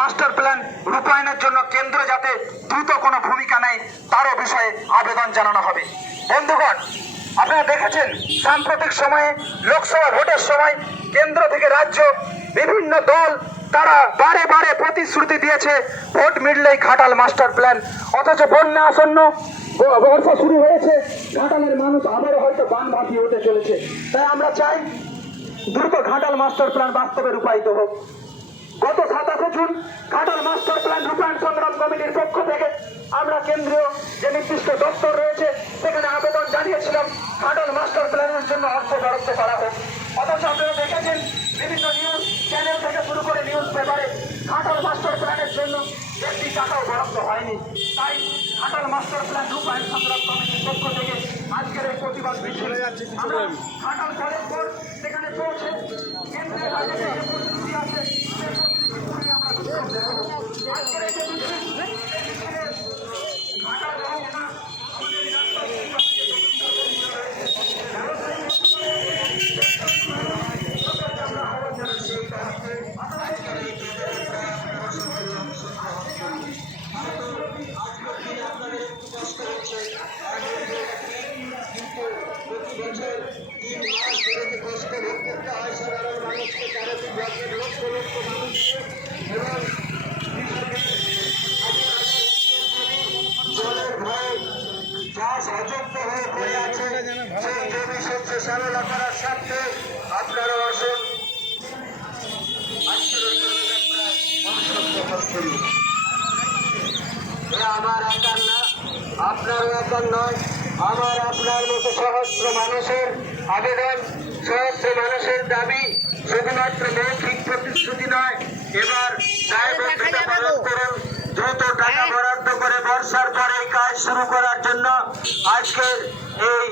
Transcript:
Master plan রূপায়ণের জন্য কেন্দ্র যাতে দ্রুত কোনো ভূমিকা নেয়, তারও বিষয়ে আবেদন জানানো হবে। বন্ধুগণ, আপনারা দেখেছেন, সাম্প্রতিক সময়ে লোকসভা ভোটের সময় কেন্দ্র থেকে রাজ্য বিভিন্ন দল তারা বারে বারে প্রতিশ্রুতি দিয়েছে, ভোট মিললেই ঘাটাল মাস্টার প্ল্যান। অথচ বন্যা আসন্ন, বর্ষা শুরু হয়েছে, ঘাটালের মানুষ আবারও হয়তো বান ভাসিয়ে হতে চলেছে। তাই আমরা চাই, দ্রুত ঘাটাল মাস্টার প্ল্যান বাস্তবে রূপায়িত হোক। গত সাতাশে জুন ঘাটাল মাস্টার প্ল্যান রূপায়ণ সংগ্রাম কমিটির পক্ষ থেকে আমরা কেন্দ্রীয় যে নির্দিষ্ট দপ্তর রয়েছে সেখানে আবেদন জানিয়েছিলাম। ঘাটাল মাস্টার প্ল্যানের জন্য অর্থ বরাদ্দ করা হোক। অথচ আপনারা দেখেছেন বিভিন্ন নিউজ চ্যানেল থেকে শুরু করে নিউজ পেপারে ঘাটাল মাস্টার প্ল্যানের জন্য একটি টাকাও বরাদ্দ হয়নি। তাই ঘাটাল মাস্টার প্ল্যান রূপায়ণ সংগ্রাম কমিটির পক্ষ থেকে আজকের এই প্রতিবাদ মিছিল। আমরা ঘাটাল কলেজ বোর্ড সেখানে শ্যামলা করার স্বার্থে আপনারা আসুন। আমার আপনারও একজন নয় আমার আপনার মতো সহস্র মানুষের আবেদন সহস্র মানুষের দাবি শুধুমাত্র মৌখিক প্রতিশ্রুতি নয় এবার দায়বদ্ধতা পালন করুন দ্রুত টাকা বরাদ্দ করে বর্ষার পরে এই কাজ শুরু করার জন্য আজকের এই